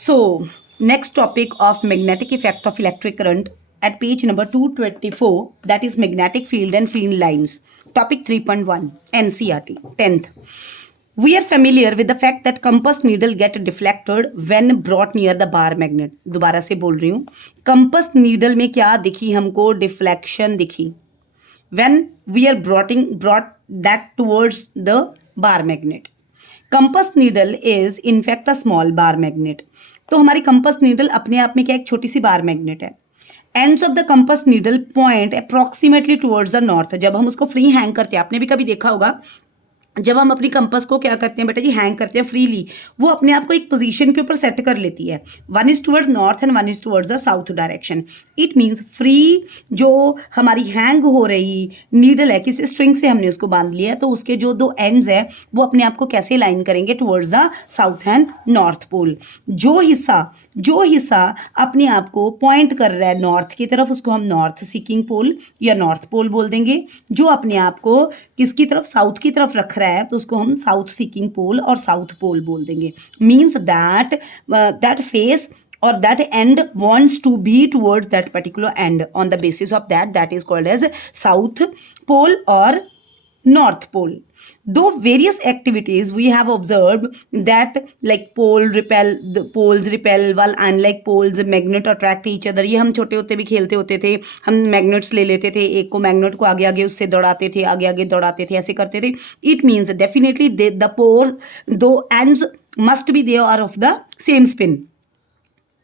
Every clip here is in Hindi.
So, next topic of magnetic effect of electric current at page number 224, that is magnetic field and field lines. Topic 3.1 NCERT 10th. We are familiar with the fact that compass needle get deflected when brought near the bar magnet. दोबारा से बोल रही हूँ, compass needle में क्या दिखी हमको? Deflection दिखी when we are brought that towards the bar magnet. Compass needle is in fact a small bar magnet. तो हमारी कंपस नीडल अपने आप में क्या एक छोटी सी बार मैग्नेट है. Ends of the compass needle point approximately towards the north. जब हम उसको फ्री हैंग करते हैं, आपने भी कभी देखा होगा, जब हम अपनी कंपस को क्या करते हैं बेटा जी, हैंग करते हैं फ्रीली, वो अपने आप को एक पोजीशन के ऊपर सेट कर लेती है. One is toward north and one is towards the south direction. It means free जो हमारी हैंग हो रही नीडल है, किसी स्ट्रिंग से हमने उसको बांध लिया है, तो उसके जो दो एंड्स है वो अपने आप को कैसे लाइन करेंगे? Towards the south and north pole. जो हिस्सा अपने आप को पॉइंट कर रहा है नॉर्थ की तरफ, उसको हम नॉर्थ सीकिंग पोल या नॉर्थ पोल बोल देंगे. जो अपने आप को किसकी तरफ? साउथ की तरफ रख रहा है, तो उसको हम साउथ सीकिंग पोल और साउथ पोल बोल देंगे. Means that face or that end wants to be towards that particular end. On the basis of that is called as south pole or north pole. Though various activities we have observed that like the poles repel while unlike poles magnet attract each other. ये हम छोटे होते भी खेलते होते थे, हम मैग्नेट्स ले लेते थे, एक को मैग्नेट को आगे आगे उससे दौड़ाते थे, आगे आगे दौड़ाते थे, ऐसे करते थे. It means definitely the pole though ends must be they are of the same spin.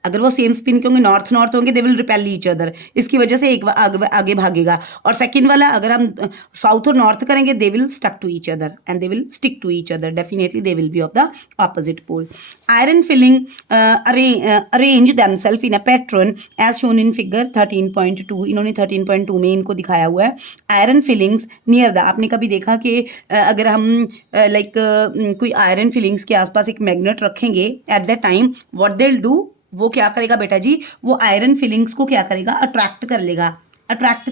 अगर वो सेम स्पिन के होंगे, नॉर्थ नॉर्थ होंगे, they will repel each other. इसकी वजह से एक आगे भागेगा. और सेकंड वाला अगर हम साउथ और नॉर्थ करेंगे, they will stuck to each other and they will stick to each other. Definitely they will be of the opposite pole. Iron filing arrange themselves in a pattern as shown in figure 13.2. इन्होंने 13.2 में इनको दिखाया हुआ है. Iron filings near the. आपने कभी देखा कि अगर हम कोई आयरन फिलिंग्स के आसपास एक मैग्नेट रखेंगे, at the time what they will do, वो क्या करेगा बेटा जी, वो आयरन फिलिंग्स को क्या करेगा? अट्रैक्ट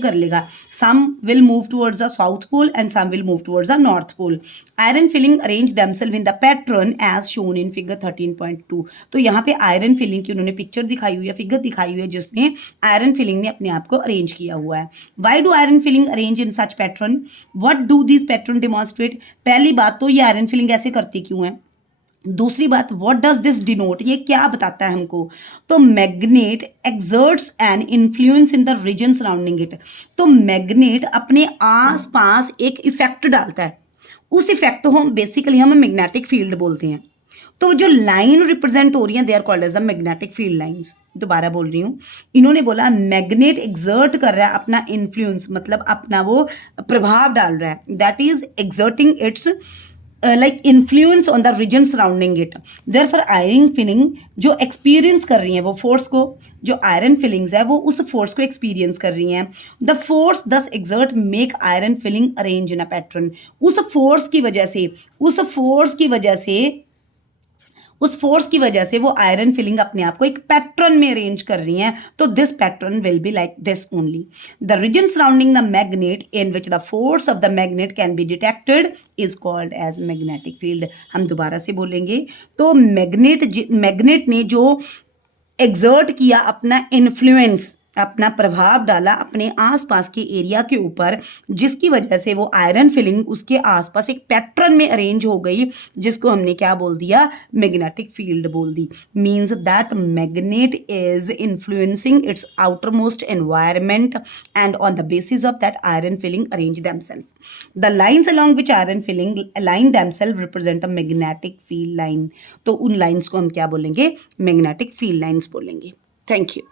कर लेगा. Some will move towards the south pole and some will move towards the north pole. Iron filing arrange themselves in the pattern as shown in figure 13.2. तो यहाँ पे आयरन फिलिंग की उन्होंने पिक्चर दिखाई हुई है, फिगर दिखाई हुई है, जिसमें आयरन फिलिंग ने अपने आप को अरेंज किया हुआ है. Why do iron filing arrange in such pattern? What do this pattern demonstrate? पहली बात तो ये आयरन फिलिंग ऐसे करती क्यों है? दूसरी बात, व्हाट डज दिस डिनोट? ये क्या बताता है हमको? तो magnet exerts an influence in the region surrounding it. तो मैग्नेट अपने आसपास एक इफेक्ट डालता है. उस इफेक्ट को हम बेसिकली मैग्नेटिक फील्ड बोलते हैं. तो जो लाइन रिप्रेजेंट हो रही है, they are called as the magnetic field lines. दोबारा बोल रही हूँ, इन्होंने बोला मैग्नेट एक्सर्ट कर रहा है अपना इन्फ्लुएंस, मतलब अपना वो प्रभाव डाल रहा है. That is exerting it's like influence on the region surrounding it. Therefore iron filling जो एक्सपीरियंस कर रही हैं वो फोर्स को, जो आयरन फिलिंग्स है वो उस फोर्स को एक्सपीरियंस कर रही हैं. द फोर्स दस exert make iron filing arrange in a pattern. उस फोर्स की वजह से वो आयरन फिलिंग अपने आप को एक पैटर्न में अरेंज कर रही हैं. तो this pattern will be like this only. The region surrounding the magnet in which the force of the magnet can be detected is called as magnetic field. हम दोबारा से बोलेंगे. तो मैग्नेट ने जो एक्सर्ट किया अपना इन्फ्लुएंस, अपना प्रभाव डाला अपने आसपास के एरिया के ऊपर, जिसकी वजह से वो आयरन फिलिंग उसके आसपास एक पैटर्न में अरेंज हो गई, जिसको हमने क्या बोल दिया? मैग्नेटिक फील्ड बोल दी. Means that magnet is influencing its outer most environment and on the basis of that iron filing arrange themselves. The lines along which iron filing align themselves represent a magnetic field line. तो उन लाइन्स को हम क्या बोलेंगे? मैग्नेटिक फील्ड लाइन्स बोलेंगे. Thank you.